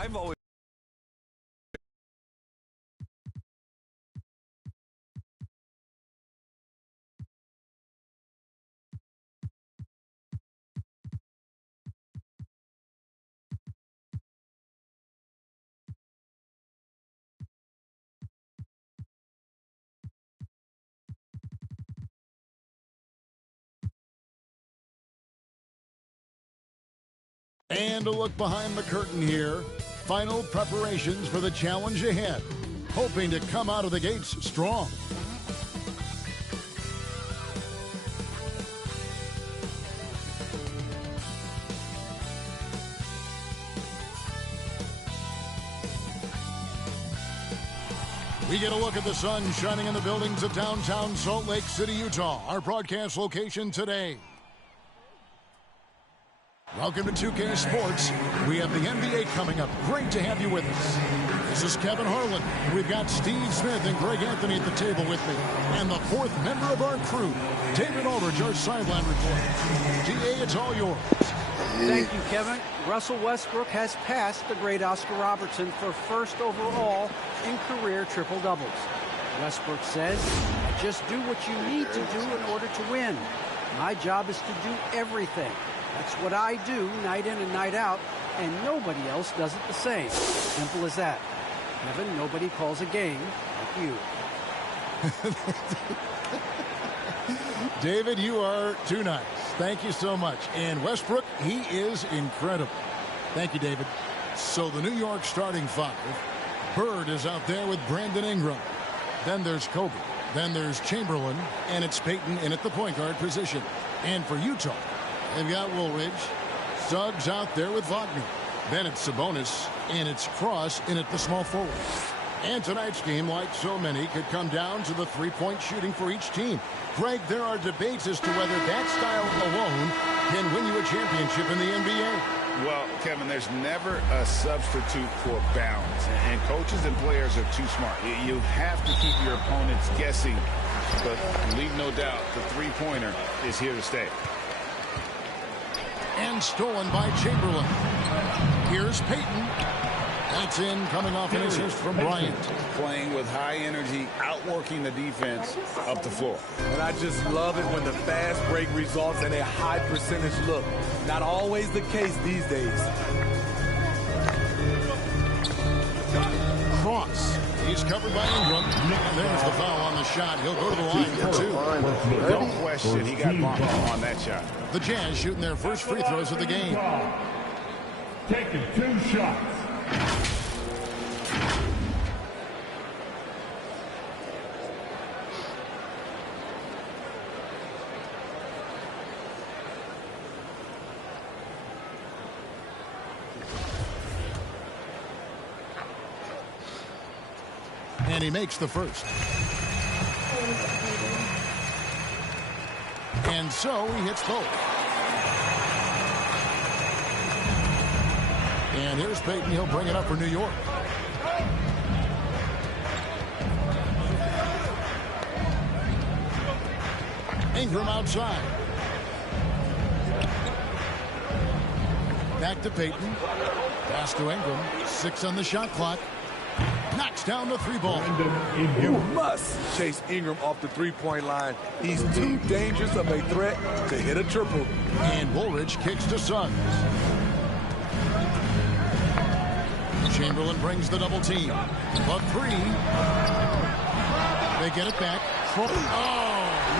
I've always And a look behind the curtain here. Final preparations for the challenge ahead. Hoping to come out of the gates strong. We get a look at the sun shining in the buildings of downtown Salt Lake City, Utah. Our broadcast location today. Welcome to 2K Sports. We have the NBA coming up. Great to have you with us. This is Kevin Harlan. We've got Steve Smith and Greg Anthony at the table with me. And the fourth member of our crew, David Aldridge, our sideline reporter. DA, it's all yours. Thank you, Kevin. Russell Westbrook has passed the great Oscar Robertson for first overall in career triple-doubles. Westbrook says, just do what you need to do in order to win. My job is to do everything. That's what I do night in and night out, and nobody else does it the same. Simple as that. Kevin, nobody calls a game like you. David, you are too nice. Thank you so much. And Westbrook, he is incredible. Thank you, David. So the New York starting five. Bird is out there with Brandon Ingram. Then there's Kobe. Then there's Chamberlain. And it's Peyton in at the point guard position. And for Utah, they've got Woolridge. Suggs out there with Wagner. Then it's Sabonis. And it's Cross in at the small forward. And tonight's game, like so many, could come down to the three-point shooting for each team. Greg, there are debates as to whether that style alone can win you a championship in the NBA. Well, Kevin, there's never a substitute for balance. And coaches and players are too smart. You have to keep your opponents guessing. But leave no doubt, the three-pointer is here to stay. And stolen by Chamberlain. Here's Peyton. That's in, coming off an assist from Bryant. Playing with high energy, outworking the defense up the floor. And I just love it when the fast break results in a high percentage look. Not always the case these days. Cross. He's covered by Ingram. And there's the foul on the shot. He'll go to the line for two. No question, he got bumped on that shot. The Jazz shooting their first free throws of the game. Taking 2 shots. And he makes the first. And so he hits both. And here's Peyton. He'll bring it up for New York. Ingram outside. Back to Peyton. Pass to Ingram. 6 on the shot clock. Knocks down the 3-ball. You must chase Ingram off the three-point line. He's too dangerous of a threat to hit a triple. And Woolridge kicks to Suggs. Chamberlain brings the double team. But 3. They get it back. Oh!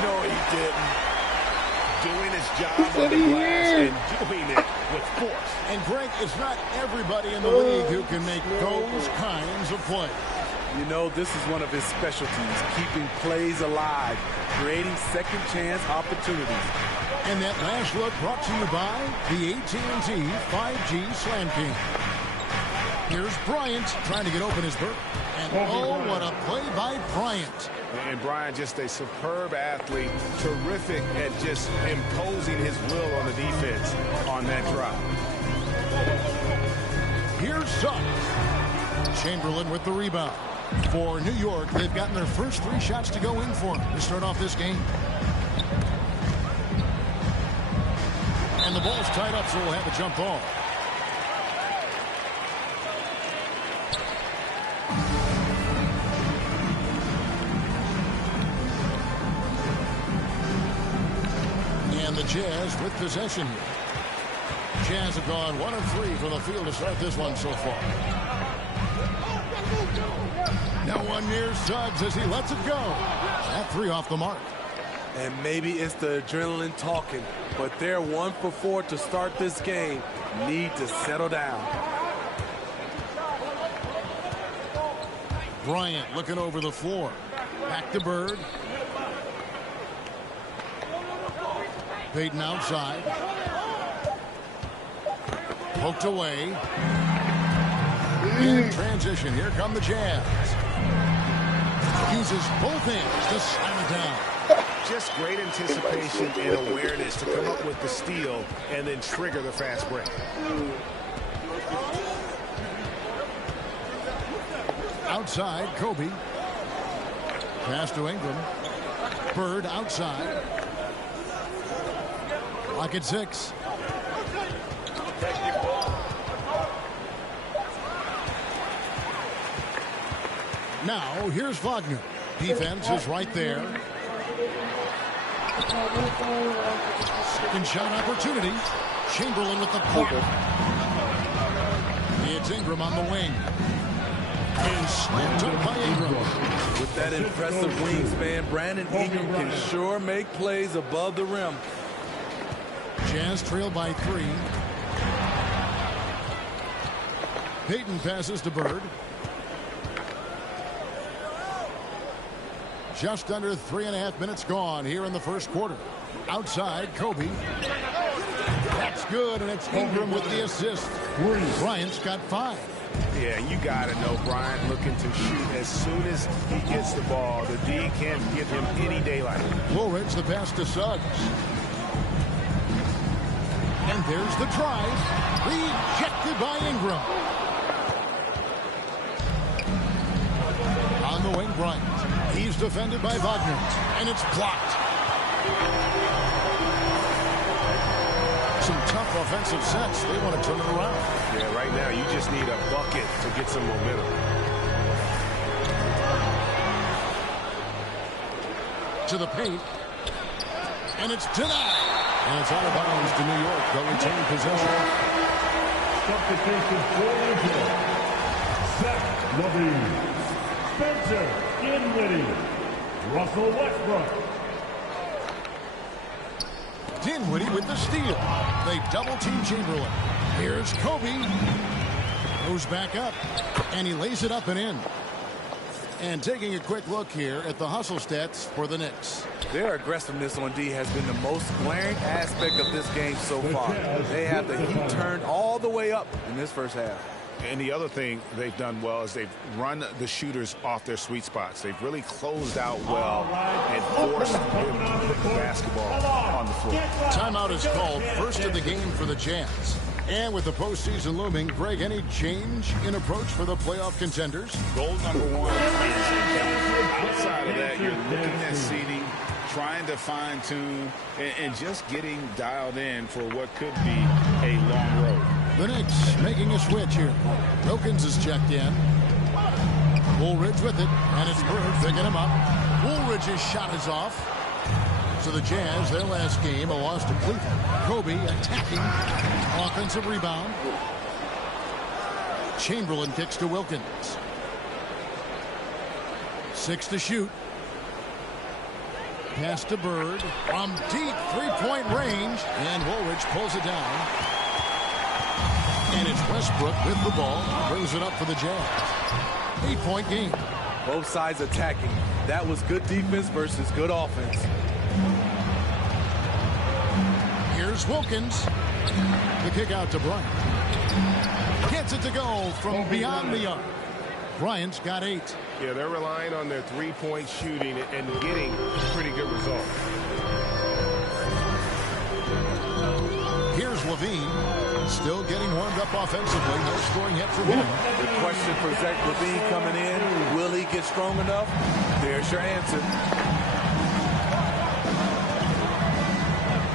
No, he didn't. Doing his job on the glass and doing it with force. And Greg, it's not everybody in the league who can make those kinds of plays. You know, this is one of his specialties, keeping plays alive, creating second chance opportunities. And that last look brought to you by the AT&T 5G Slam King. Here's Bryant trying to get open his berth. And oh, what a play by Bryant. And Bryant, just a superb athlete, terrific at just imposing his will on the defense on that drop. Here's Suggs. Chamberlain with the rebound. For New York, they've gotten their first 3 shots to go in for them to start off this game. And the ball's tied up, so we'll have a jump ball. the Jazz with possession here. Jazz have gone 1 of 3 from the field to start this one so far. Now one near Suggs as he lets it go. That 3 off the mark. And maybe it's the adrenaline talking, but they're 1 for 4 to start this game. Need to settle down. Bryant looking over the floor. Back to Bird. Payton outside. Poked away. In transition, here come the Jazz. Uses both hands to slam it down. Just great anticipation and awareness to come up with the steal and then trigger the fast break. Outside, Kobe. Pass to Ingram. Bird outside. Lock at 6. Now, here's Wagner. Defense is right there. Second shot opportunity. Chamberlain with the puck. It's Ingram on the wing. And slammed up by Ingram. With that impressive wingspan, Brandon Ingram can sure make plays above the rim. Jazz trail by 3. Payton passes to Bird. Just under 3.5 minutes gone here in the first quarter. Outside, Kobe. That's good, and it's Ingram with the assist. Bryant's got 5. Yeah, you got to know Bryant looking to shoot as soon as he gets the ball. The D can't give him any daylight. Woolridge the pass to Suggs. And there's the drive. Rejected by Ingram. On the wing, Bryant. He's defended by Wagner. And it's blocked. Some tough offensive sets. They want to turn it around. Yeah, right now you just need a bucket to get some momentum. To the paint. And it's denied. And it's out of bounds to New York. They'll retain possession. Substitution for Israel. Zach Levine. Spencer Dinwiddie. Russell Westbrook. Dinwiddie with the steal. They double-team Chamberlain. Here's Kobe. Goes back up. And he lays it up and in. And taking a quick look here at the hustle stats for the Knicks. Their aggressiveness on D has been the most glaring aspect of this game so far. They have the heat turned all the way up in this first half. And the other thing they've done well is they've run the shooters off their sweet spots. They've really closed out well and forced them to put the basketball on the floor. Timeout is called, first of the game for the Jazz. And with the postseason looming, Greg, any change in approach for the playoff contenders? Goal number 1 is outside of that, you're looking at seeding, trying to fine-tune, and just getting dialed in for what could be a long road. The Knicks making a switch here. Wilkins is checked in. Woolridge with it, and it's Bird picking him up. Woolridge's shot is off. So the Jazz, their last game, a loss to Cleveland. Kobe attacking. Offensive rebound. Chamberlain kicks to Wilkins. 6 to shoot. Pass to Bird. From deep three-point range. And Woolridge pulls it down. And it's Westbrook with the ball. Brings it up for the Jazz. 8-point game. Both sides attacking. That was good defense versus good offense. Here's Wilkins. The kick out to Bryant. Gets it to go from beyond the arc. Bryant's got 8. Yeah, they're relying on their three-point shooting and getting pretty good results. Here's Levine. Still getting warmed up offensively. No scoring yet for him. The question for Zach Levine coming in, will he get strong enough? There's your answer.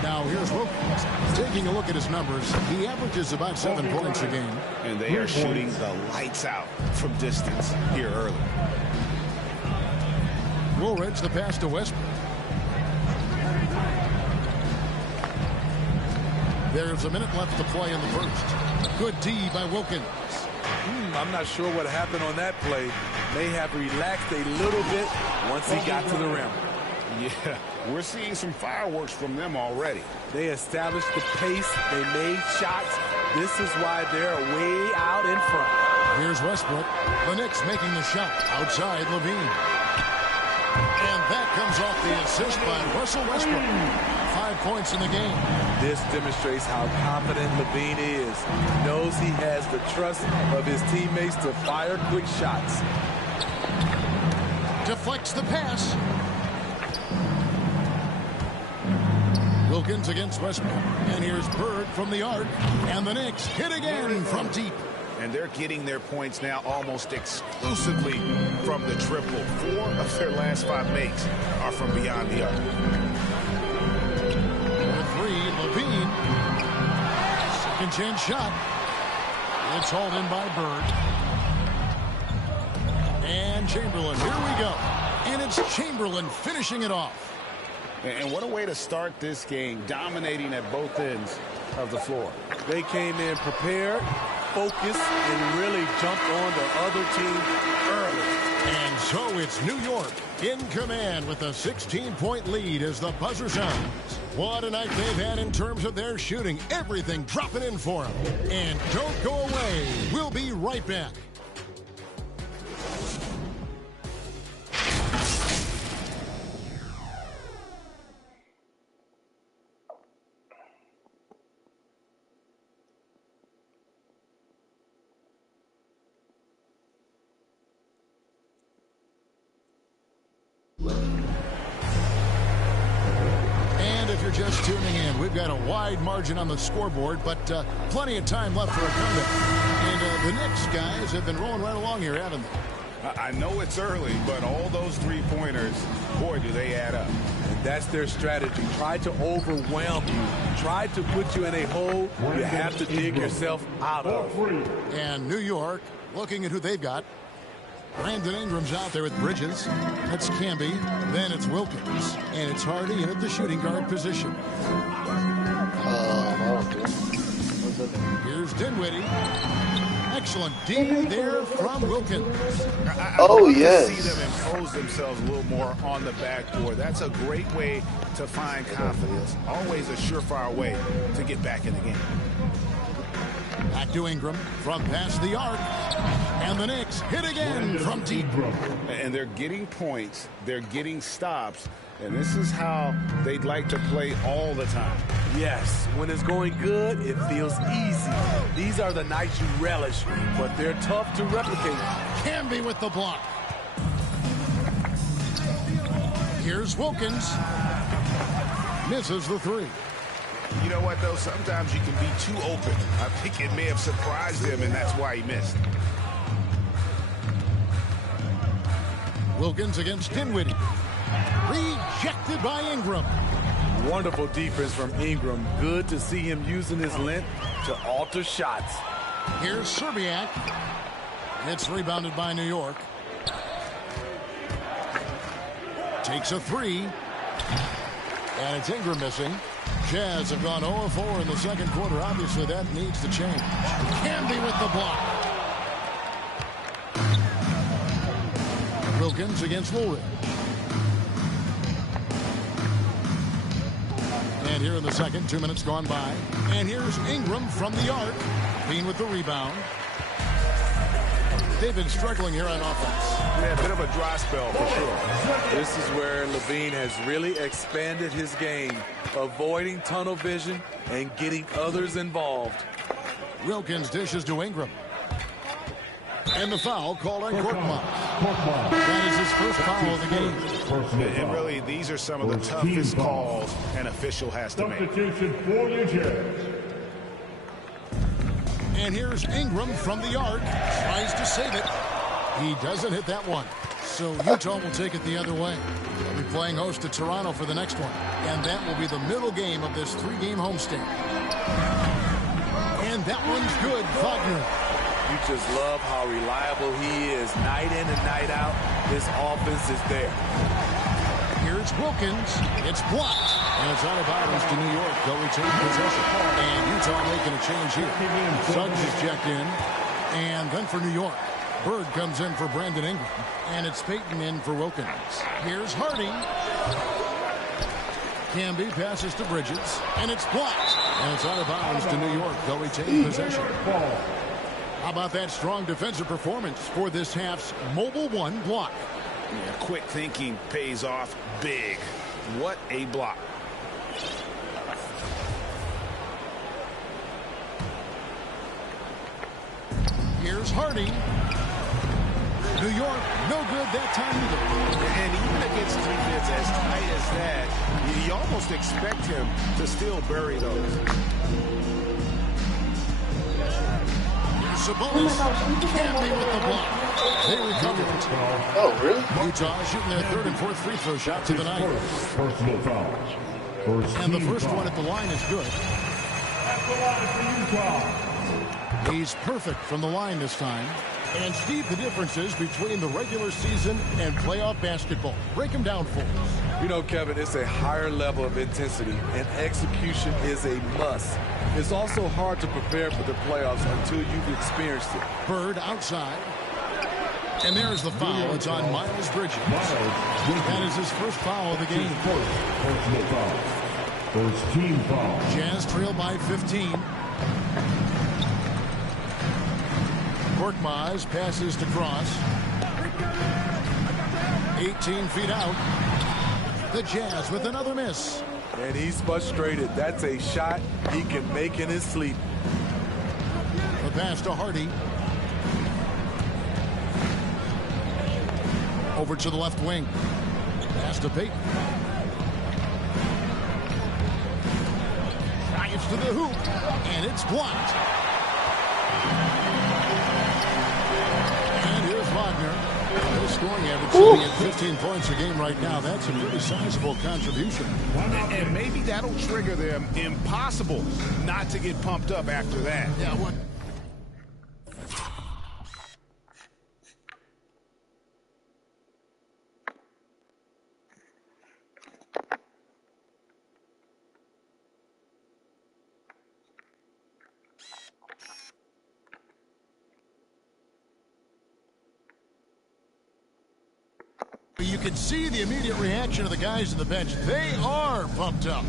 Now here's Wilkins. Taking a look at his numbers, he averages about 7 points a game. And they are shooting the lights out from distance here early. Woolridge the pass to Westbrook. There's a minute left to play in the first. Good D by Wilkins. I'm not sure what happened on that play. May have relaxed a little bit once he got to the rim. Yeah, we're seeing some fireworks from them already. They established the pace. They made shots. This is why they're way out in front. Here's Westbrook. The Knicks making the shot outside Levine. And that comes off the assist by Russell Westbrook. 5 points in the game. This demonstrates how confident Levine is. He knows he has the trust of his teammates to fire quick shots. Deflects the pass. Wilkins against Westbrook. And here's Bird from the arc. And the Knicks hit again from deep. And they're getting their points now almost exclusively from the triple. 4 of their last 5 makes are from beyond the arc. The 3, Levine. Second chance shot. It's hauled in by Bird. And Chamberlain, here we go. And it's Chamberlain finishing it off. And what a way to start this game, dominating at both ends of the floor. They came in prepared, focused, and really jumped on the other team early. And so it's New York in command with a 16-point lead as the buzzer sounds. What a night they've had in terms of their shooting. Everything dropping in for them. And don't go away. We'll be right back. Just tuning in, we've got a wide margin on the scoreboard, but plenty of time left for a comeback. And the Knicks guys have been rolling right along here, haven't they? I know it's early, but all those three-pointers, boy, do they add up. And that's their strategy. Try to overwhelm you. Try to put you in a hole you have to dig yourself out of. And New York, looking at who they've got. Brandon Ingram's out there with Bridges. That's Camby. Then it's Wilkins. And it's Hardy in at the shooting guard position. Here's Dinwiddie. Excellent D there from Wilkins. I'd yes. See them impose themselves a little more on the backboard. That's a great way to find confidence. Always a surefire way to get back in the game. Back to Ingram from past the arc. And the Knicks hit again from deep. And they're getting points. They're getting stops. And this is how they'd like to play all the time. Yes, when it's going good, it feels easy. These are the nights you relish, but they're tough to replicate. Camby with the block. Here's Wilkins. Misses the 3. You know what, though? Sometimes you can be too open. I think it may have surprised him, and that's why he missed. Wilkins against Dinwiddie. Rejected by Ingram. Wonderful defense from Ingram. Good to see him using his length to alter shots. Here's Serbiak. It's rebounded by New York. Takes a 3. And it's Ingram missing. Jazz have gone 0-4 in the second quarter. Obviously, that needs to change. Camby with the block. Wilkins against Woolridge. And here in the second, 2 minutes gone by. And here's Ingram from the arc. Bean with the rebound. They've been struggling here on offense. Yeah, a bit of a dry spell for sure. This is where Levine has really expanded his game, avoiding tunnel vision and getting others involved. Wilkins dishes to Ingram. And the foul called on Korkmaz. That is his first foul of the game. And really, these are some of the toughest calls an official has to make. Substitution for New Jersey. And here's Ingram from the arc. Tries to save it. He doesn't hit that one. So Utah will take it the other way. They'll be playing host to Toronto for the next one. And that will be the middle game of this 3-game homestand. And that one's good. Wagner. You just love how reliable he is night in and night out. This offense is there. Here's Here's Wilkins. It's blocked. And it's out of bounds to New York. They'll retain possession. And Utah making a change here. Suggs is checked in. And then for New York, Bird comes in for Brandon Ingram. And it's Payton in for Wilkins. Here's Hardy. Camby passes to Bridges. And it's blocked. And it's out of bounds to New York. They'll retain possession. How about that strong defensive performance for this half's Mobile One block? Yeah, quick thinking pays off big. What a block. Here's Hardy. New York, no good that time either. And even against defense as tight as that, you almost expect him to still bury those. Here's Sabonis. Camby with the block. They recover it. Oh, really? Utah shooting their third and fourth free throw shots of the night. Personal fouls. And the first one at the line is good. At the line for Utah. He's perfect from the line this time. And Steve, the differences between the regular season and playoff basketball. Break them down for us. You know, Kevin, it's a higher level of intensity, and execution is a must. It's also hard to prepare for the playoffs until you've experienced it. Bird outside. And there's the foul. It's on Miles Bridges. That is his first foul of the game. Personal foul. First team foul. Jazz trail by 15. Korkmaz passes to Cross. 18 feet out. The Jazz with another miss. And he's frustrated. That's a shot he can make in his sleep. The pass to Hardy. Over to the left wing. Pass to Payton. Drives to the hoop. And it's blocked. And here's Wagner. His scoring average sitting at 15 points a game right now. That's a pretty sizable contribution. And maybe that'll trigger them. Impossible not to get pumped up after that. Yeah, what? You can see the immediate reaction of the guys on the bench. They are pumped up.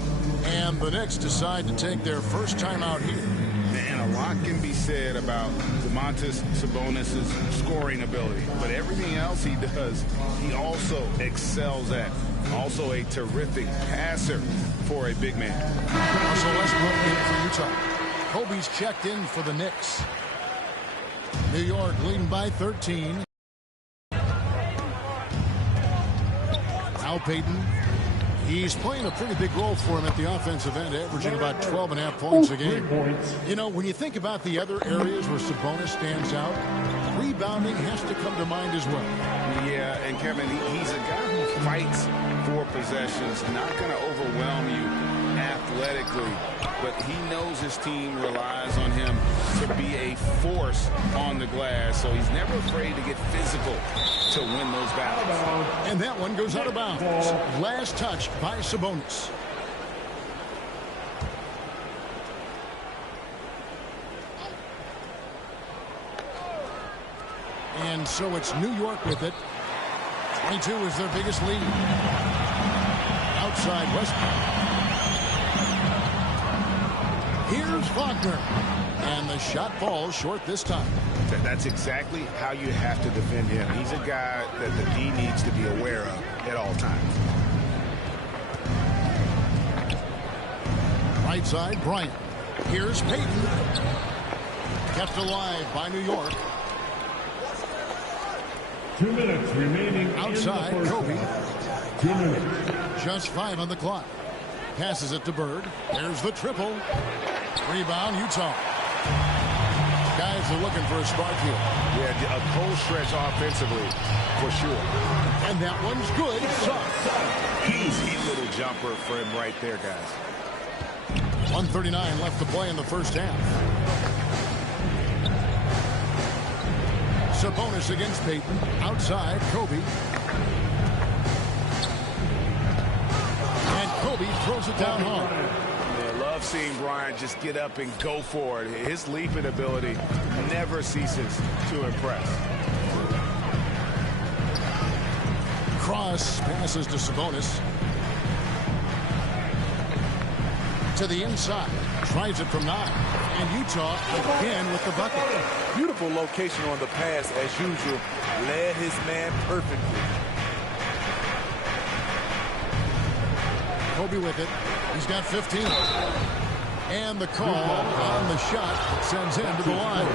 And the Knicks decide to take their first time out here. And a lot can be said about Domantas Sabonis' scoring ability. But everything else he does, he also excels at. Also a terrific passer for a big man. Russell Westbrook in for Utah. Kobe's checked in for the Knicks. New York leading by 13. Now Payton. He's playing a pretty big role for him at the offensive end, averaging about 12.5 points a game. You know, when you think about the other areas where Sabonis stands out, rebounding has to come to mind as well. Yeah, and Kevin, he's a guy who fights for possessions, not going to overwhelm you athletically, but he knows his team relies on him to be a force on the glass, so he's never afraid to get physical to win those battles. And that one goes out of bounds. Last touch by Sabonis. And so it's New York with it. 22 is their biggest lead. Outside Westbrook. Here's Wagner. And the shot falls short this time. That's exactly how you have to defend him. He's a guy that the D needs to be aware of at all times. Right side, Bryant. Here's Payton. Kept alive by New York. 2 minutes remaining. Outside, in the Kobe. half. 2 minutes. Just 5 on the clock. Passes it to Bird. There's the triple. Rebound, Utah. Guys are looking for a spark here. Yeah, a cold stretch offensively, for sure. And that one's good. Easy little jumper for him right there, guys. 1:39 left to play in the first half. Sabonis against Payton. Outside, Kobe. Kobe throws it down hard. Yeah, love seeing Bryant just get up and go for it. His leaping ability never ceases to impress. Cross passes to Sabonis. To the inside. Tries it from 9. And Utah again with the bucket. Beautiful location on the pass as usual. Led his man perfectly. Kobe with it. He's got 15. And the call on the shot sends him to the line.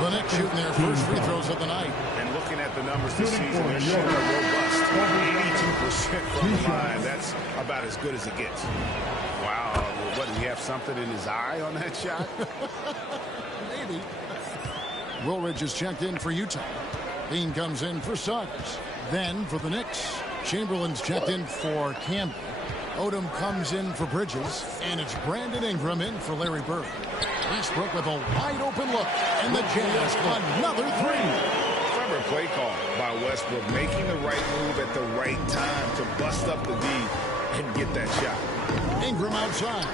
The Knicks shooting their first free throws of the night. And looking at the numbers this season, they're shooting a robust 82% from the line. That's about as good as it gets. Wow. What, did he have something in his eye on that shot? Maybe. Woolridge is checked in for Utah. Dean comes in for Suggs. Then for the Knicks, Chamberlain's checked in for Campbell. Odom comes in for Bridges. And it's Brandon Ingram in for Larry Bird. Westbrook with a wide open look. And the Jazz another three. Clever play call by Westbrook, making the right move at the right time to bust up the D and get that shot. Ingram outside.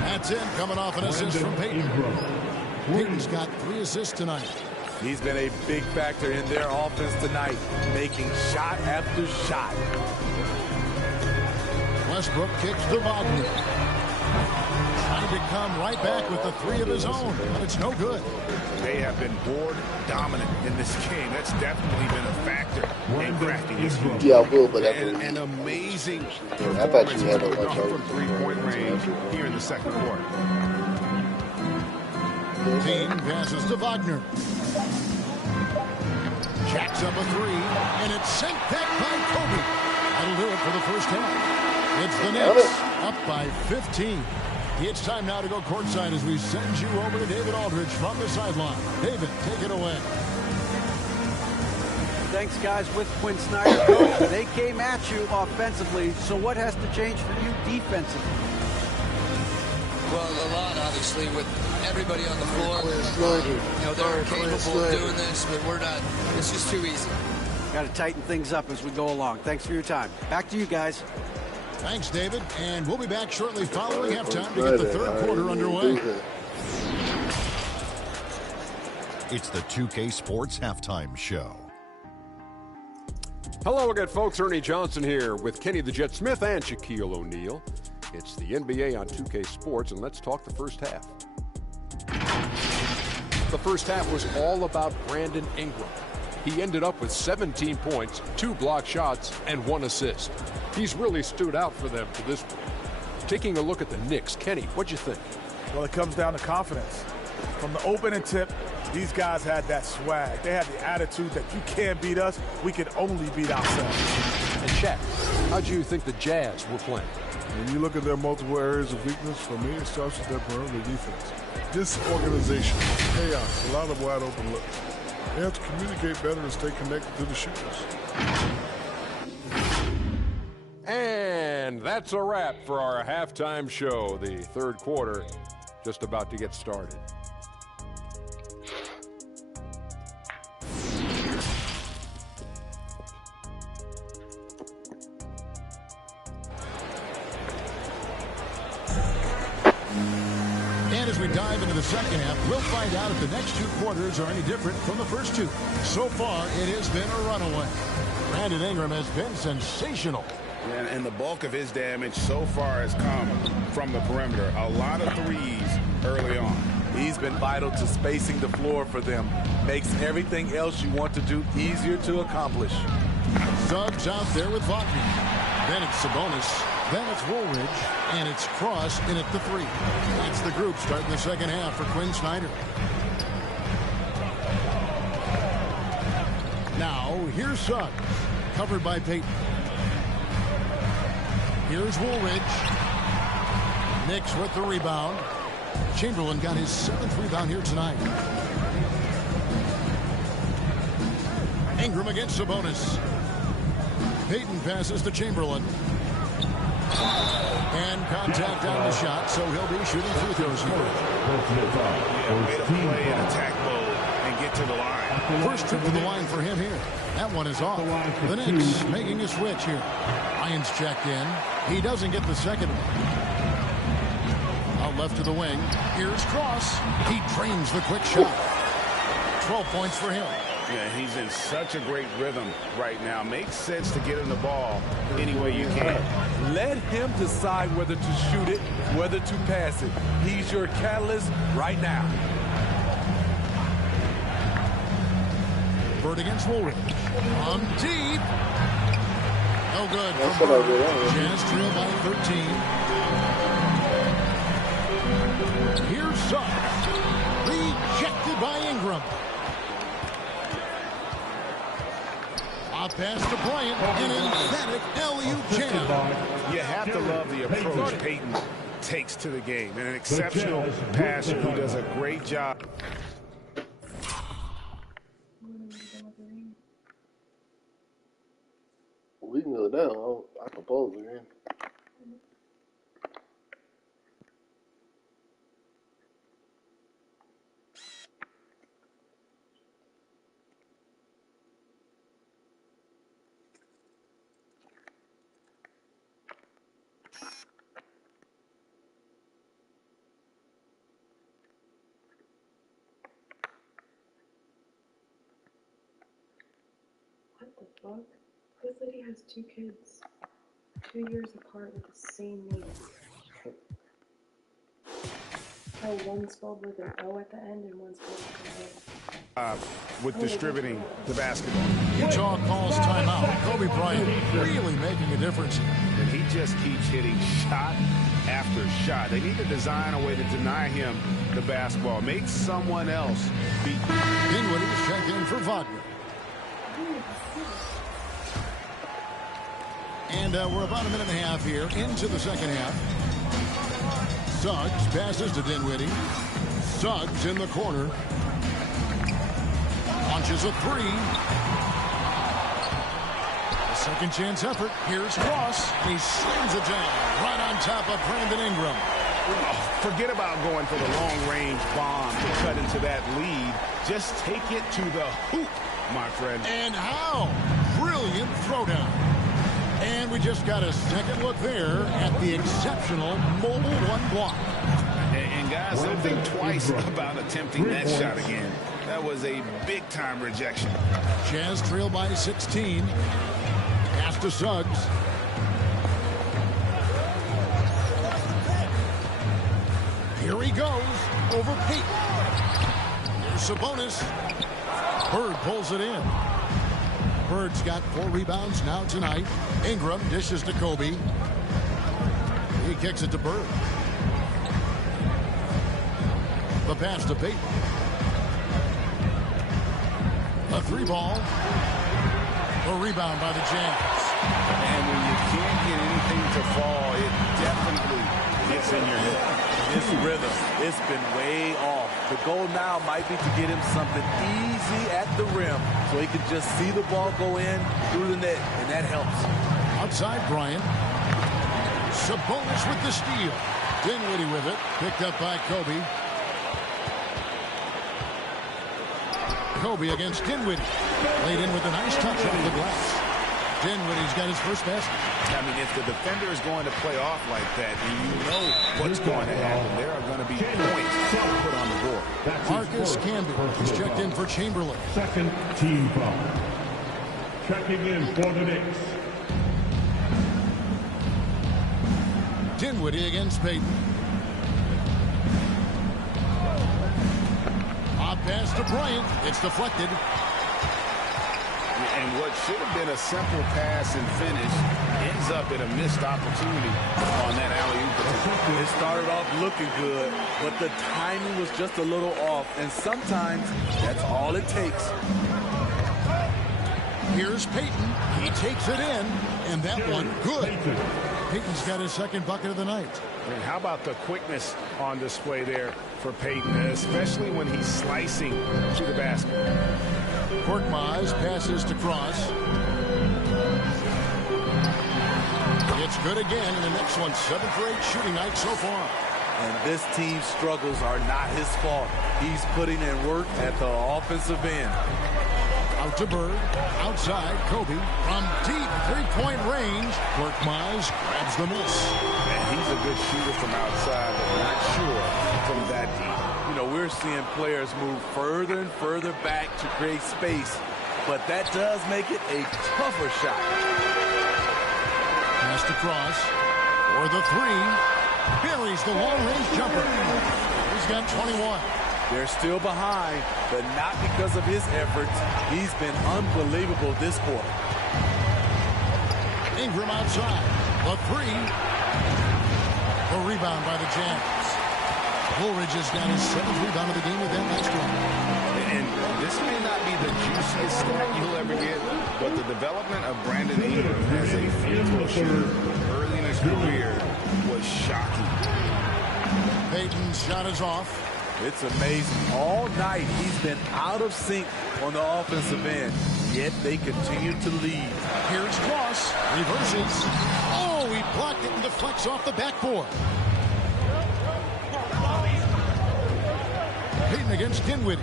That's it, coming off an assist from Payton. Payton's got 3 assists tonight. He's been a big factor in their offense tonight, making shot after shot. Westbrook kicks to Wagner. Trying to come right back with the 3 of his own, but it's no good. They have been board dominant in this game. That's definitely been a factor in crafting this game. Yeah, I will, but an amazing I thought you had a performance bunch from three-point range here in the second quarter. Dean passes to Wagner. Jacks up a 3, and it's sent back by Kobe. That'll do it for the first half. It's the Knicks up by 15. It's time now to go courtside as we send you over to David Aldridge from the sideline. David, take it away. Thanks, guys. With Quinn Snyder, coach, they came at you offensively. So what has to change for you defensively? Well, a lot, obviously, with everybody on the floor. You know, they're capable of doing this, but we're not. It's just too easy. Got to tighten things up as we go along. Thanks for your time. Back to you guys. Thanks, David. And we'll be back shortly following halftime to get the third quarter underway. It's the 2K Sports Halftime Show. Hello again, folks. Ernie Johnson here with Kenny the Jet Smith and Shaquille O'Neal. It's the NBA on 2K Sports, and let's talk the first half. The first half was all about Brandon Ingram. He ended up with 17 points, 2 block shots, and 1 assist. He's really stood out for them to this point. Taking a look at the Knicks, Kenny, what'd you think? Well, it comes down to confidence. From the opening tip, these guys had that swag. They had the attitude that you can't beat us, we can only beat ourselves. And Shaq, how do you think the Jazz were playing? When you look at their multiple areas of weakness, for me, it starts with their perimeter defense. Disorganization, chaos, a lot of wide open looks. They have to communicate better and stay connected to the shooters. And that's a wrap for our halftime show. The third quarter just about to get started. And as we dive into the second half, we'll find out if the next 2 quarters are any different from the first 2. So far, it has been a runaway. Brandon Ingram has been sensational. And the bulk of his damage so far has come from the perimeter. A lot of threes early on. He's been vital to spacing the floor for them. Makes everything else you want to do easier to accomplish. Suggs out there with Wagner. Then it's Sabonis. Then it's Woolridge. And it's Cross in at the 3. That's the group starting the second half for Quinn Snyder. Now, here's Suggs. Covered by Payton. Here's Woolridge. Knicks with the rebound. Chamberlain got his 7th rebound here tonight. Ingram against Sabonis. Payton passes to Chamberlain. And contact on the shot, so he'll be shooting free throws here. Way to play in attack mode and get to the line. First trip to the line for him here. That one is off. The Knicks making a switch here. Ryan's checked in. He doesn't get the second one. Out left to the wing. Here's Cross. He drains the quick shot. 12 points for him. Yeah, he's in such a great rhythm right now. Makes sense to get him the ball any way you can. Let him decide whether to shoot it, whether to pass it. He's your catalyst right now. Bird against Woolridge. On deep. No good. Jazz trail by 13. Here's Suggs. Rejected by Ingram. A pass to Bryant. An emphatic alley-oop jam. You have to love the approach Peyton takes to the game. And an exceptional passer who does a great job. We can go down. I propose again. What the fuck? This lady has 2 kids, 2 years apart with the same name. Oh, one spelled with an O at the end and one spelled with an A. With distributing the basketball. Utah calls timeout. Kobe Bryant really making a difference. And he just keeps hitting shot after shot. They need to design a way to deny him the basketball. Make someone else beat. Dinwiddie's checked in for Wagner. And we're about a minute and a half here into the second half. Suggs passes to Dinwiddie. Suggs in the corner. Launches a 3. A second chance effort. Here's Cross. And he slams it down right on top of Brandon Ingram. Oh, forget about going for the long-range bomb to cut into that lead. Just take it to the hoop, my friend. And how? Brilliant throwdown. And we just got a second look there at the exceptional mobile one block. And guys, don't think twice about attempting that shot again. That was a big-time rejection. Jazz trail by 16. Pass to Suggs. Here he goes over Peyton. Here's Sabonis. Bird pulls it in. Bird's got 4 rebounds now tonight. Ingram dishes to Kobe. He kicks it to Bird. The pass to Peyton. A 3-ball. A rebound by the Jazz. And when you can't get anything to fall, it definitely gets in your head. His rhythm, it's been way off. The goal now might be to get him something easy at the rim so he can just see the ball go in through the net, and that helps. Outside Bryant. Sabonis with the steal. Dinwiddie with it. Picked up by Kobe. Kobe against Dinwiddie. Laid in with a nice touch off the glass. Dinwiddie's got his first basket. I mean, if the defender is going to play off like that, and you know what's going to happen, there are going to be points put on the board. Marcus Camby is checked in for Chamberlain. Second team foul. Checking in for the Knicks. Dinwiddie against Peyton. Hot pass to Bryant. It's deflected. And what should have been a simple pass and finish ends up in a missed opportunity on that alley-oop. It started off looking good, but the timing was just a little off, and sometimes that's all it takes. Here's Peyton. He takes it in, and that one good. Peyton's got his second bucket of the night. And how about the quickness on display there for Peyton, especially when he's slicing to the basket. Korkmaz passes to Cross. It's good again, and the next one, 7 for 8 shooting night so far. And this team's struggles are not his fault. He's putting in work at the offensive end. Out to Bird. Outside, Kobe. From deep three-point range, Dirk Miles grabs the miss. And he's a good shooter from outside, but not sure from that deep. You know, we're seeing players move further and further back to create space, but that does make it a tougher shot. Pass to Cross. For the three. Buries the long-range jumper. He's got 21. They're still behind, but not because of his efforts. He's been unbelievable this quarter. Ingram outside. The three. The rebound by the Jazz. Woolridge has got his 7th rebound of the game with that last one. And this may not be the juiciest stat you'll ever get, but the development of Brandon Ingram as a free throw shooter early in his career was shocking. Payton's shot is off. It's amazing. All night he's been out of sync on the offensive end, yet they continue to lead. Here's Cross. Reverses. Oh, he blocked it and deflects off the backboard. Payton against Dinwiddie.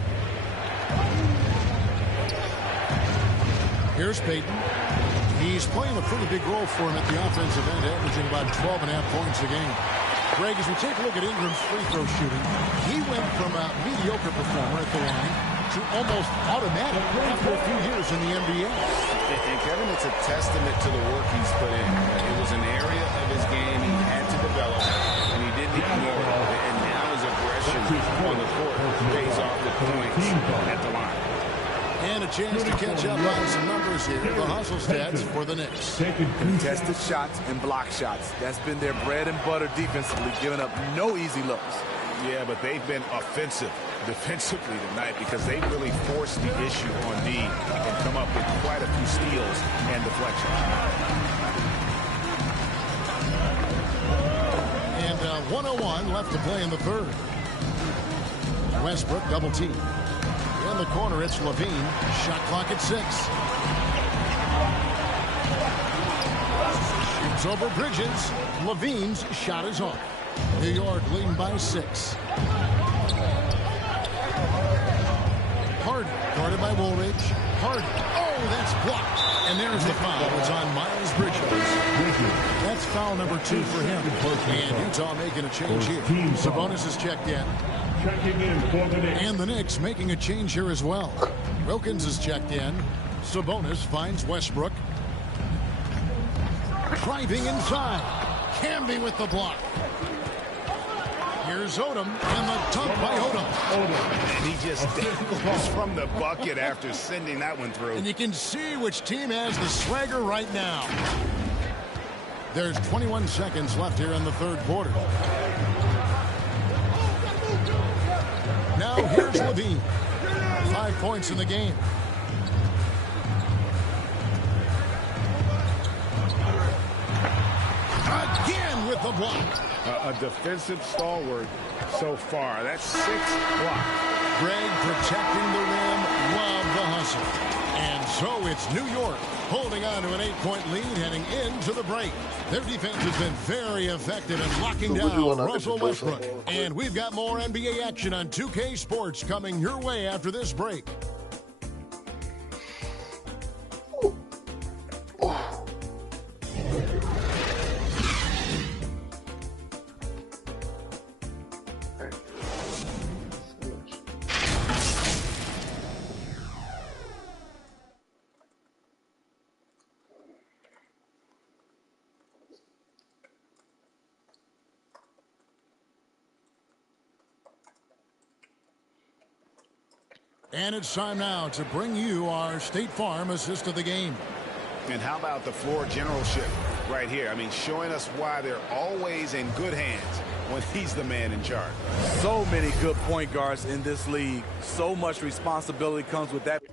Here's Payton. He's playing a pretty big role for him at the offensive end, averaging about 12.5 points a game. Greg, as we take a look at Ingram's free throw shooting, he went from a mediocre performer at the line to almost automatic after a few years in the NBA. And Kevin, it's a testament to the work he's put in. It was an area of his game he had to develop, and he didn't ignore it. And now his aggression on the court pays off with points at the line. And a chance to catch up on some numbers here. The hustle stats for the Knicks. Contested shots and block shots. That's been their bread and butter defensively, giving up no easy looks. Yeah, but they've been offensive defensively tonight because they really forced the issue on D and come up with quite a few steals and deflections. And 1:01 left to play in the third. Westbrook double team. In the corner, it's Levine. Shot clock at 6. Shoots over Bridges. Levine's shot is off. New York leading by 6. Harden, guarded by Woolridge. Harden. Oh, that's blocked. And there's the foul. It's on Miles Bridges. That's foul number 2 for him. And Utah making a change here. Sabonis is checked in. And the Knicks making a change here as well. Wilkins is checked in. Sabonis finds Westbrook. Driving inside. Camby with the block. Here's Odom, and the dunk by Odom. And he just goes from the bucket after sending that one through. And you can see which team has the swagger right now. There's 21 seconds left here in the third quarter. Now here's Levine. 5 points in the game. Again with the block. A defensive stalwart so far. That's 6 blocks. Greg protecting the rim. Love the hustle. And so it's New York holding on to an 8-point lead heading into the break. Their defense has been very effective in locking down Russell Westbrook. And we've got more NBA action on 2K Sports coming your way after this break. And it's time now to bring you our State Farm assist of the game. And how about the floor generalship right here? I mean, showing us why they're always in good hands when he's the man in charge. So many good point guards in this league. So much responsibility comes with that.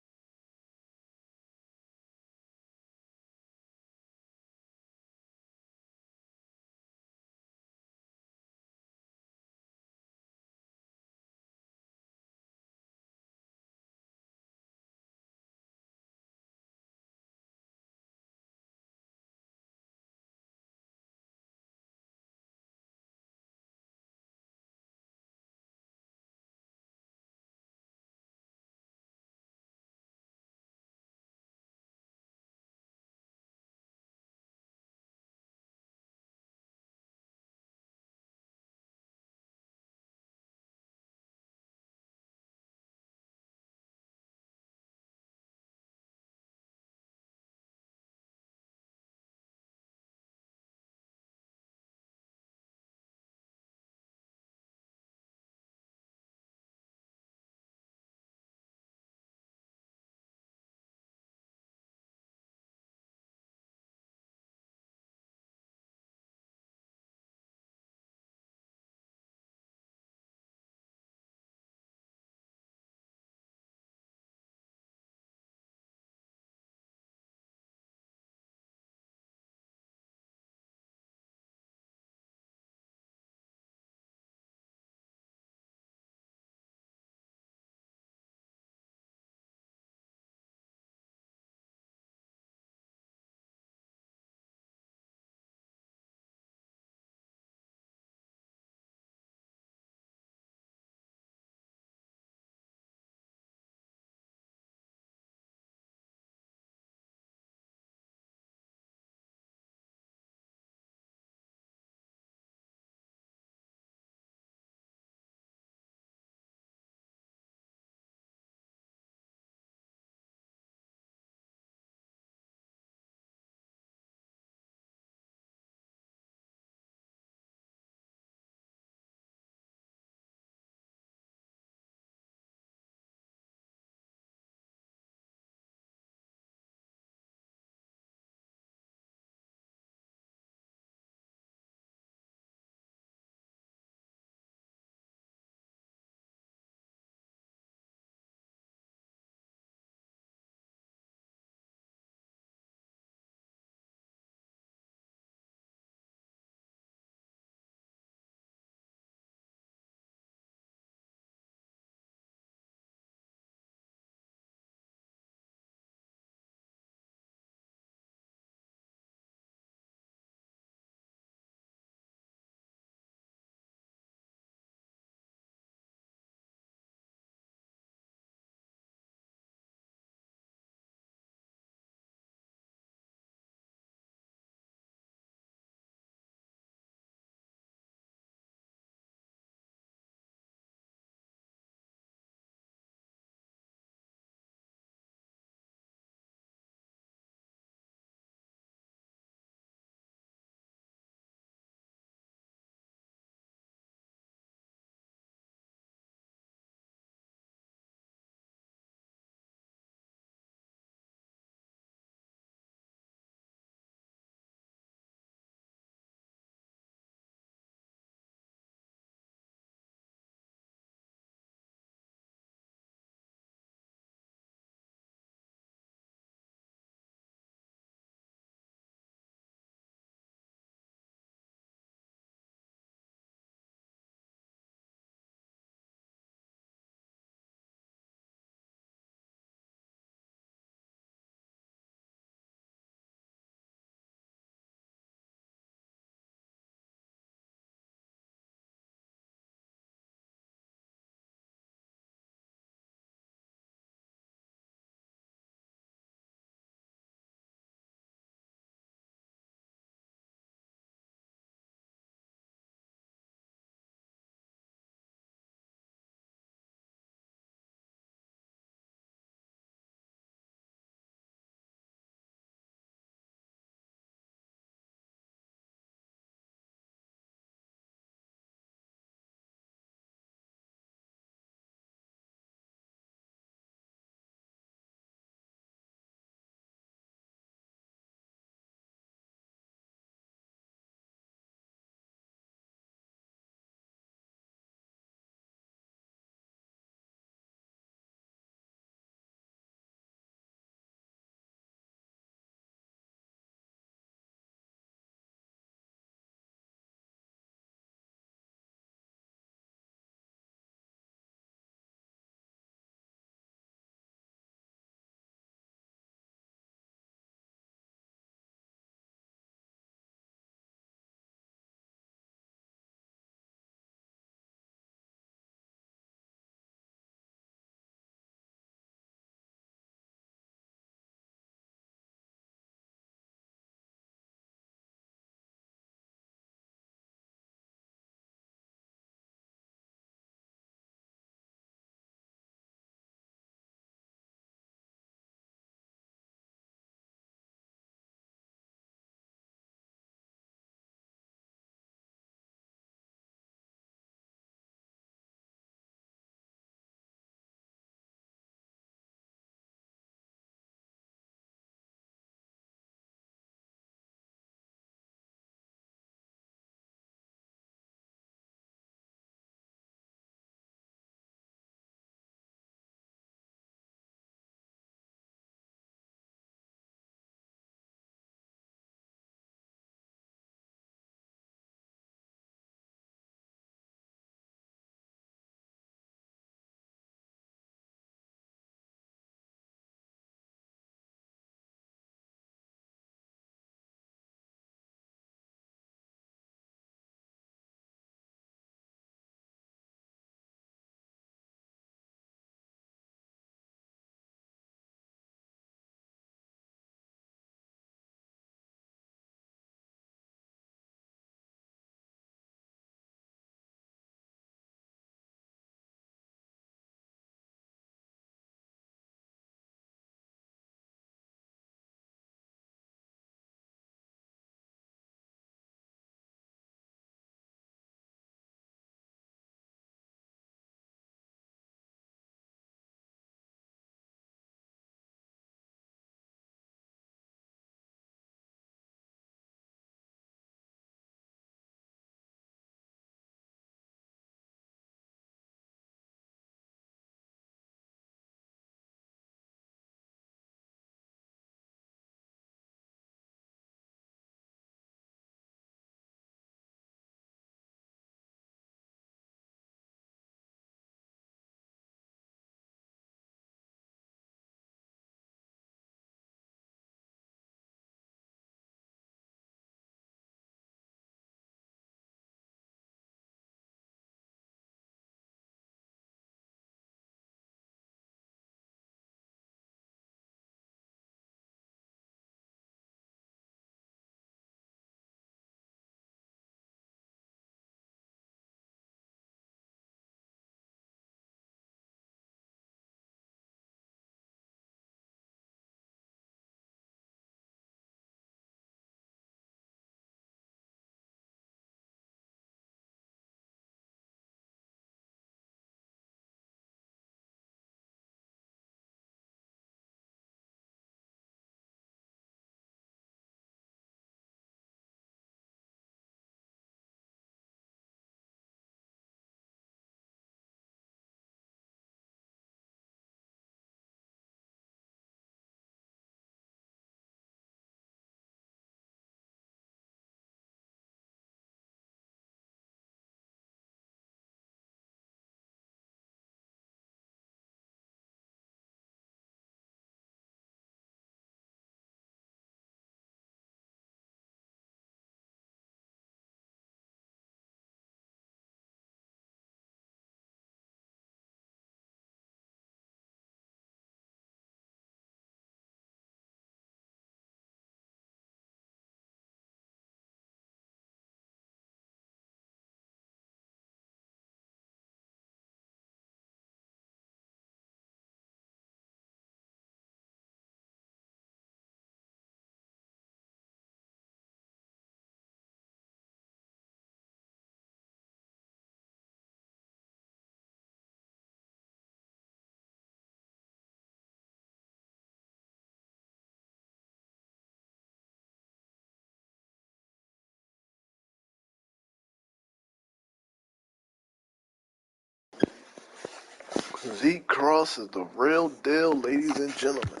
Zeek Cross is the real deal, ladies and gentlemen.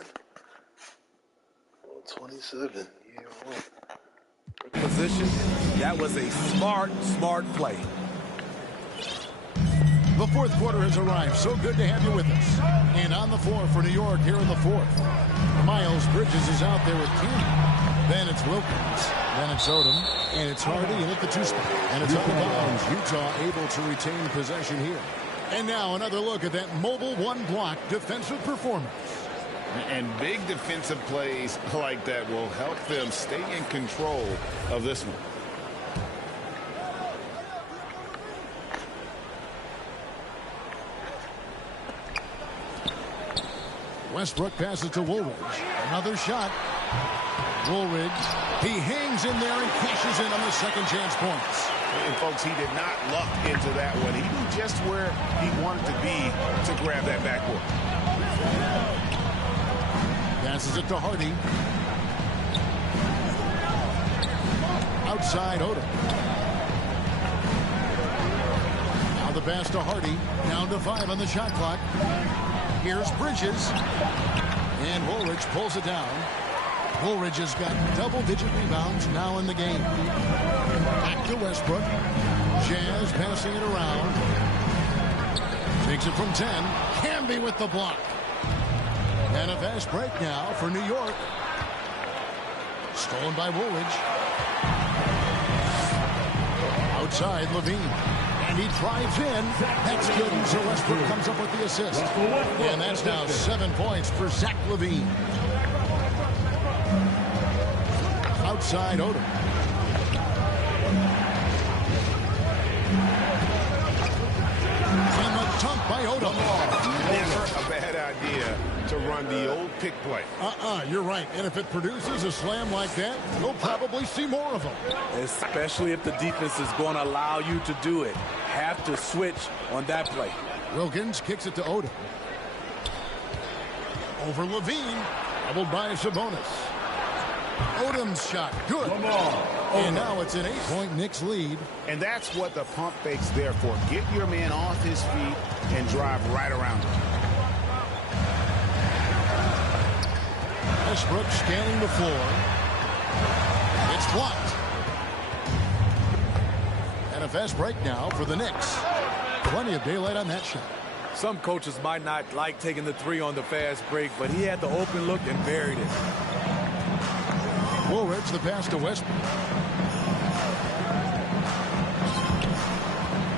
27-year-old. Position. That was a smart play. The fourth quarter has arrived. So good to have you with us. And on the floor for New York here in the fourth. Miles Bridges is out there with King. Then it's Wilkins. Then it's Odom. And it's Hardy and at the two spot. And it's out of bounds. Utah able to retain possession here. And now another look at that mobile one-block defensive performance. And big defensive plays like that will help them stay in control of this one. Westbrook passes to Woolridge. Another shot. Woolridge. He hangs in there and cashes in on the second chance points. And folks, he did not luck into that one. He knew just where he wanted to be to grab that backboard. Passes it to Hardy. Outside Odom. Now the pass to Hardy. Down to 5 on the shot clock. Here's Bridges. And Woolridge pulls it down. Woolridge has got double-digit rebounds now in the game. Back to Westbrook. Jazz passing it around. Takes it from 10. Camby with the block. And a fast break now for New York. Stolen by Woolridge. Outside Levine. And he drives in. That's good. So Westbrook comes up with the assist. And that's now 7 points for Zach Levine. Outside Odom. And the dunk by Odom. Never a bad idea to run the old pick play. You're right. And if it produces a slam like that, you'll probably see more of them. Especially if the defense is going to allow you to do it. Have to switch on that play. Wilkins kicks it to Odom. Over Levine. Doubled by Sabonis. Odom's shot. Good. And now it's an 8-point Knicks lead. And that's what the pump fake's there for. Get your man off his feet and drive right around him. Westbrook scanning the floor. It's blocked. And a fast break now for the Knicks. Plenty of daylight on that shot. Some coaches might not like taking the 3 on the fast break, but he had the open look and buried it. Woolridge the pass to Westbrook.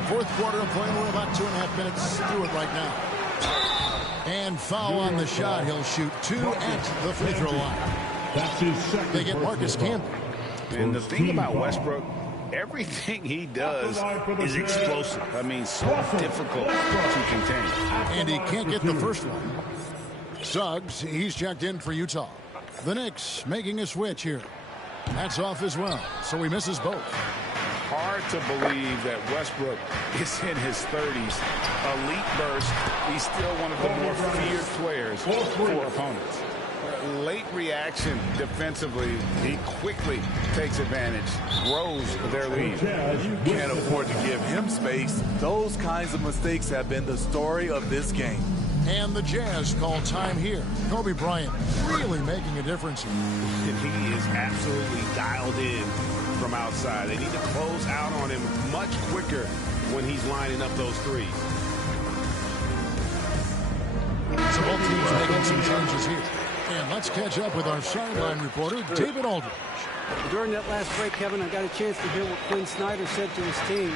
Fourth quarter of play. We're about 2.5 minutes through it right now. And foul on the shot. He'll shoot 2 at the free throw line. That's his second. They get Marcus Camby. And the thing about Westbrook, everything he does is explosive. I mean, so difficult to contain. And he can't get the first one. Suggs, he's checked in for Utah. The Knicks making a switch here. That's off as well, so he misses both. Hard to believe that Westbrook is in his 30s. Elite burst. He's still one of the more feared players for opponents. Late reaction defensively. He quickly takes advantage, grows their lead. You can't afford to give him space. Those kinds of mistakes have been the story of this game. And the Jazz call time here. Kobe Bryant really making a difference here. He is absolutely dialed in from outside. They need to close out on him much quicker when he's lining up those threes. So both teams making some changes here. And let's catch up with our sideline reporter, David Aldridge. During that last break, Kevin, I got a chance to hear what Quinn Snyder said to his team.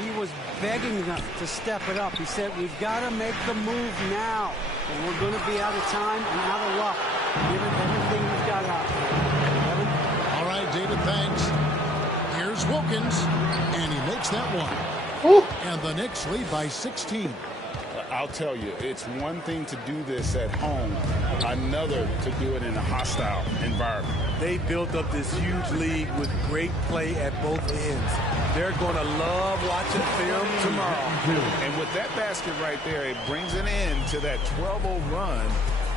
He was begging them to step it up. He said, we've got to make the move now. And we're going to be out of time and out of luck. Give it everything we've got out there. Kevin? All right, David, thanks. Here's Wilkins, and he makes that one. Ooh. And the Knicks lead by 16. I'll tell you, it's one thing to do this at home, another to do it in a hostile environment. They built up this huge lead with great play at both ends. They're going to love watching film tomorrow. And with that basket right there, it brings an end to that 12-0 run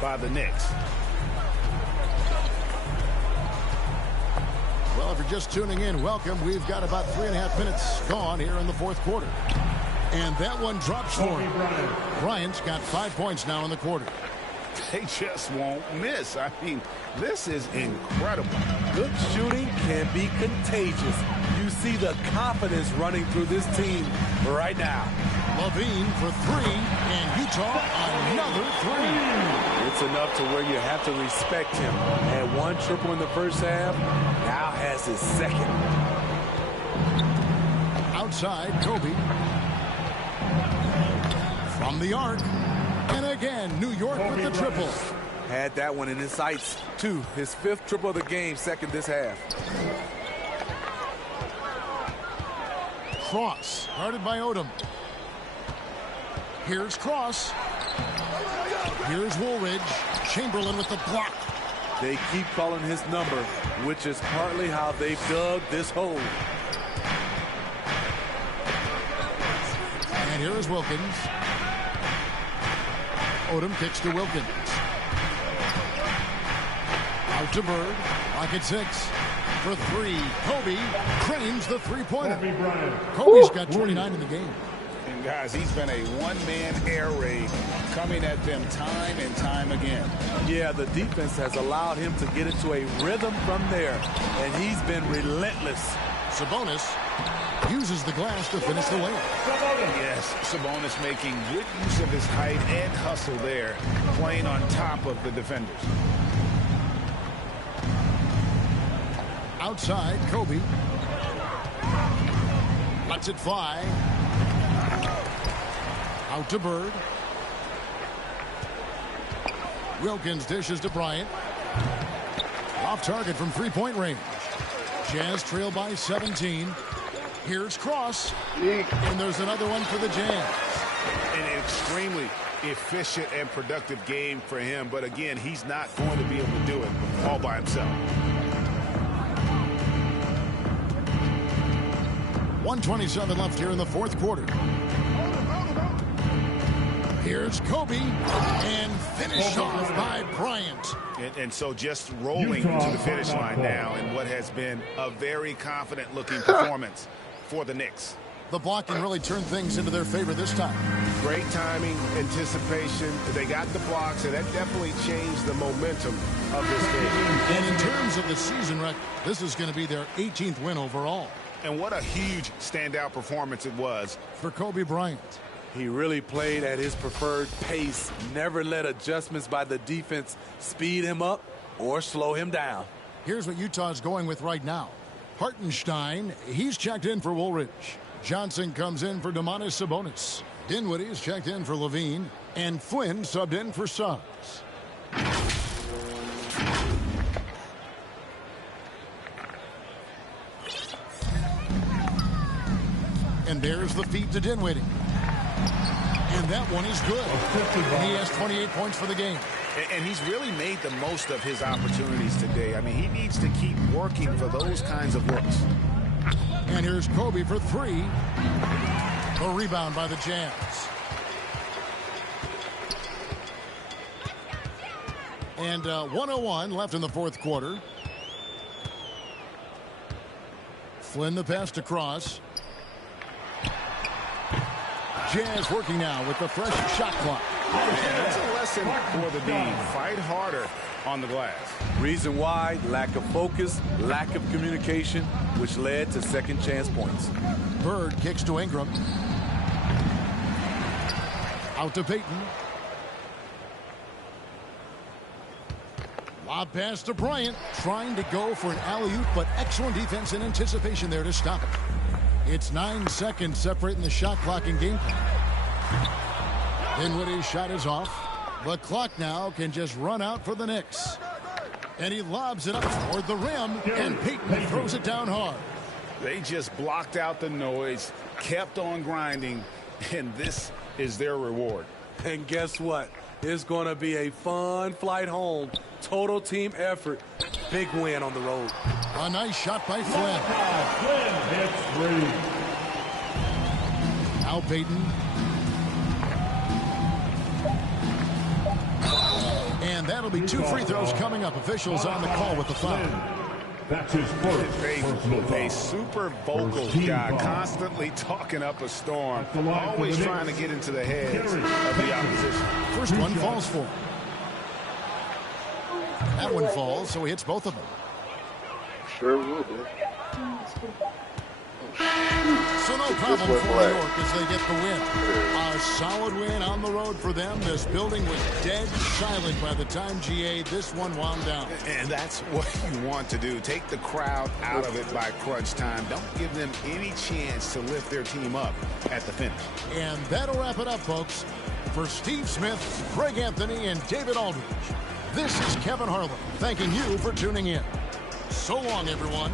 by the Knicks. Well, if you're just tuning in, welcome. We've got about 3.5 minutes gone here in the fourth quarter. And that one drops for him. Bryant's got 5 points now in the quarter. They just won't miss. I mean, this is incredible. Good shooting can be contagious. You see the confidence running through this team right now. Levine for three, and Utah another three. It's enough to where you have to respect him. Had one triple in the first half, now has his second. Outside, Kobe. From the arc. And again, New York with the triple. Had that one in his sights, too. His 5th triple of the game, second this half. Cross, guarded by Odom. Here's Cross. Here's Woolridge. Chamberlain with the block. They keep calling his number, which is partly how they've dug this hole. And here is Wilkins. Odom kicks to Wilkins. Out to Bird. Lock at 6. For three. Kobe cranes the three-pointer. Kobe's got 29 in the game. And guys, he's been a one-man air raid coming at them time and time again. Yeah, the defense has allowed him to get into a rhythm from there, and he's been relentless. Sabonis uses the glass to finish the layup. Yes, Sabonis making good use of his height and hustle there, playing on top of the defenders. Outside, Kobe. Lets it fly. Out to Bird. Wilkins dishes to Bryant. Off target from three-point range. Jazz trail by 17. Here's Cross. And there's another one for the Jazz. An extremely efficient and productive game for him. But again, he's not going to be able to do it all by himself. 1:27 left here in the fourth quarter. Here's Kobe, and finish off by Bryant. And so just rolling to the finish line now in what has been a very confident-looking performance for the Knicks. The blocking really turned things into their favor this time. Great timing, anticipation. They got the blocks, and that definitely changed the momentum of this game. And in terms of the season record, this is going to be their 18th win overall. And what a huge standout performance it was for Kobe Bryant. He really played at his preferred pace, never let adjustments by the defense speed him up or slow him down. Here's what Utah's going with right now. Hartenstein, he's checked in for Woolridge. Johnson comes in for Domantas Sabonis. Dinwiddie's checked in for Levine. And Flynn subbed in for Suggs. And there's the feed to Dinwiddie. And that one is good. He has 28 points for the game. And he's really made the most of his opportunities today. I mean, he needs to keep working for those kinds of looks. And here's Kobe for three. A rebound by the Jazz. And 1:01 left in the fourth quarter. Flynn the pass to Cross. Jazz working now with the fresh shot clock. That's a lesson for the D. Fight harder on the glass. Reason why? Lack of focus, lack of communication, which led to second chance points. Bird kicks to Ingram. Out to Payton. Lob pass to Bryant. Trying to go for an alley-oop, but excellent defense and anticipation there to stop it. It's 9 seconds separating the shot clock and game clock. Dinwiddie's shot is off. The clock now can just run out for the Knicks. And he lobs it up toward the rim, and Payton throws it down hard. They just blocked out the noise, kept on grinding, and this is their reward. And guess what? It's going to be a fun flight home. Total team effort. Big win on the road. A nice shot by Flynn. Flynn hits three. Now Payton. And that'll be 2 free throws coming up. Officials on the call with the foul. That's his first A super vocal guy, constantly talking up a storm, always trying to get into the heads of the opposition. First one falls for him. That one falls, so he hits both of them. Sure will be. So no problem for New York as they get the win. A solid win on the road for them. This building was dead silent by the time, GA, this one wound down. And that's what you want to do. Take the crowd out of it by crunch time. Don't give them any chance to lift their team up at the finish. And that'll wrap it up, folks. For Steve Smith, Greg Anthony, and David Aldridge, this is Kevin Harlan thanking you for tuning in. So long, everyone.